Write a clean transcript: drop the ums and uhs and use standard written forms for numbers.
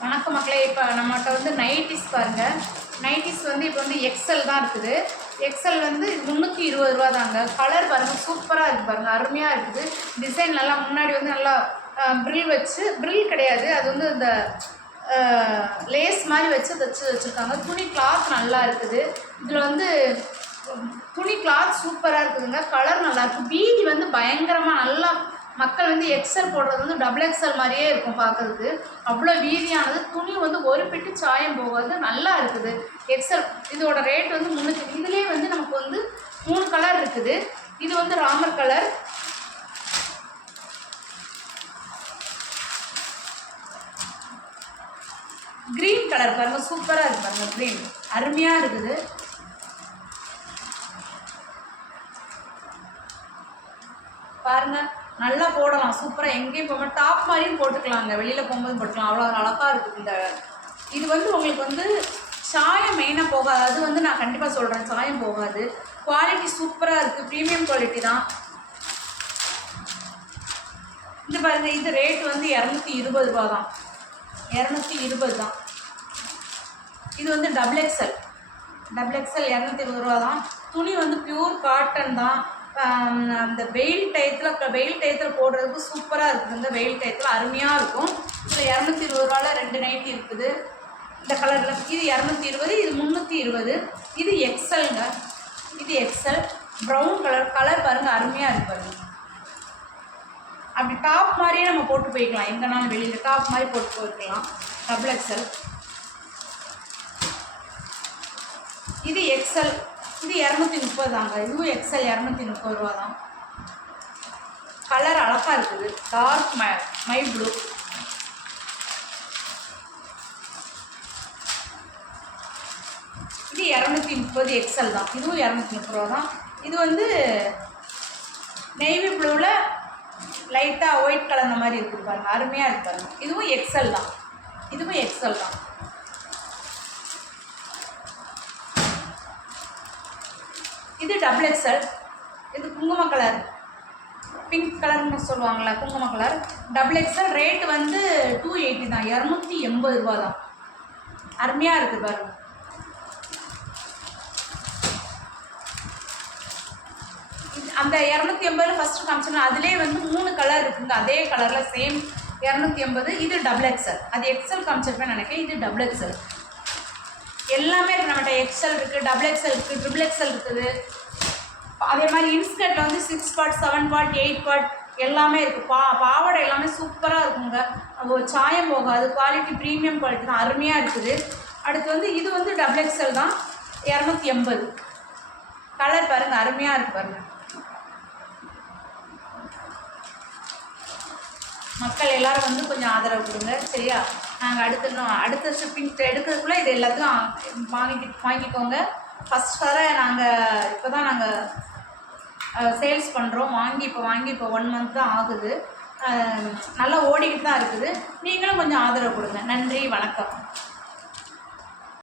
வணக்கம் மக்களே. இப்போ நம்மகிட்ட வந்து நைட்டிஸ் பாருங்கள். நைட்டிஸ் வந்து இப்போ வந்து எக்ஸல் தான் இருக்குது. எக்ஸல் வந்து 320 ரூபா தாங்க. கலர் பாருங்கள், சூப்பராக இருக்குது பாருங்கள், அருமையாக இருக்குது. டிசைன் நல்லா முன்னாடி வந்து நல்லா ப்ரில் வச்சு, ப்ரில் கிடையாது, அது வந்து இந்த லேஸ் மாதிரி வச்சு வச்சுருக்காங்க. துணி கிளாத் நல்லா இருக்குது. இதில் வந்து துணி கிளாத் சூப்பராக இருக்குதுங்க. கலர் நல்லாயிருக்கு. பீடி வந்து பயங்கரமாக நல்லா மக்கள் வந்து எக்ஸல் போடுறது வந்து டபுள் எக்ஸல் மாதிரியே இருக்கும் பார்க்குறதுக்கு. அவ்வளோ வீதியானது. துணி வந்து ஒரு பிட்டு சாயம் போகாது, நல்லா இருக்குது எக்ஸல். இதோட ரேட் வந்து 300. இதுலேயே வந்து நமக்கு வந்து 3 கலர் இருக்குது. இது வந்து ராமர் கலர், கிரீன் கலர் பாருங்கள், சூப்பராக இருக்குது பாருங்கள். கிரீன் அருமையாக இருக்குது. பாருங்கள், நல்லா போடலாம், சூப்பராக. எங்கேயும் போகாமல் டாப் மாதிரியும் போட்டுக்கலாங்க, வெளியில் போகும்போது போட்டுக்கலாம். அவ்வளோ அழகாக இருக்குது. இது வந்து உங்களுக்கு வந்து சாயம் மெயினாக போகாது. அது வந்து நான் கண்டிப்பாக சொல்கிறேன், சாயம் போகாது. குவாலிட்டி சூப்பராக இருக்குது, ப்ரீமியம் குவாலிட்டி தான். இது பாருங்கள், இது ரேட் வந்து 220 ரூபா தான். 220 தான். இது வந்து டபுள் எக்ஸல் 220 ரூபா தான். துணி வந்து பியூர் காட்டன் தான். அந்த வெயில் டயத்தில் போடுறதுக்கு சூப்பராக இருக்குது. இந்த வெயில் டயத்தில் அருமையாக இருக்கும். இதில் 220 ரூபாவில் 2 நைட்டி இருக்குது இந்த கலரில். இது 220, இது 320. இது எக்ஸல்ங்க. இது எக்ஸல் ப்ரௌன் கலர் பாருங்கள், அருமையாக இருக்குது பாருங்கள். அப்படி டாப் மாதிரியே நம்ம போட்டு போய்க்கலாம், எங்கேனாலும் வெளியில் டாப் மாதிரி போட்டு போய்க்கலாம். Double XL. இது எக்ஸல், இது 230 தாங்க. இதுவும் எக்ஸல் 230 ரூபா தான். கலர் அழகாக இருக்குது, டார்க் மை ப்ளூ. இது 230 எக்ஸல் தான். இதுவும் 230 ரூபா தான். இது வந்து நேவி ப்ளூவில் லைட்டாக ஒயிட் கலர் மாதிரி இருக்குது பாருங்கள், அருமையாக இருக்குது பாருங்கள். இதுவும் எக்ஸல் தான். இதுவும் எக்ஸல் தான். இது டபுள் எக்ஸல். இது குங்கும கலர், பிங்க் கலர்னு சொல்லுவாங்களா, குங்கும கலர். டபுள் எக்ஸல் ரேட் வந்து 280 தான். 280 ரூபா தான். அருமையாக இருக்குது பாருங்கள். அந்த 280 ஃபஸ்ட்டு காமிச்சோன்னா அதிலே வந்து 3 கலர் இருக்குங்க. அதே கலரில் சேம் 280. இது டபுள் எக்ஸல். அது எக்ஸல் காமிச்சிருப்பேன் நினைக்கிறேன். இது டபுள் எக்ஸல். எல்லாமே இருக்குது நம்மகிட்ட. எக்ஸல் இருக்குது, டபுள் எக்ஸல் இருக்குது, ட்ரிபிள் எக்ஸல் இருக்குது. அதே மாதிரி இன்ஸ்கர்ட்டில் வந்து 6 பார்ட், 7 பார்ட், 8 பார்ட் எல்லாமே இருக்குது. பாவாடை எல்லாமே சூப்பராக இருக்குங்க. அது சாயம் போகாது. குவாலிட்டி ப்ரீமியம் குவாலிட்டி தான், அருமையாக இருக்குது. அடுத்து வந்து இது வந்து டபுள் எக்ஸல் தான். 280. கலர் பாருங்கள், அருமையாக இருக்குது பாருங்கள். மக்கள் எல்லோரும் வந்து கொஞ்சம் ஆதரவு கொடுங்க, சரியா? நாங்கள் அடுத்த ஷிப்பிங் எடுக்கிறதுக்குள்ளே இது எல்லாத்தையும் வாங்கிக்கோங்க. ஃபஸ்ட் இப்போ தான் நாங்கள் சேல்ஸ் பண்ணுறோம். வாங்கி இப்போ 1 மந்த் தான் ஆகுது. நல்லா ஓடிக்கிட்டு தான் இருக்குது. நீங்களும் கொஞ்சம் ஆதரவு கொடுங்க. நன்றி, வணக்கம்.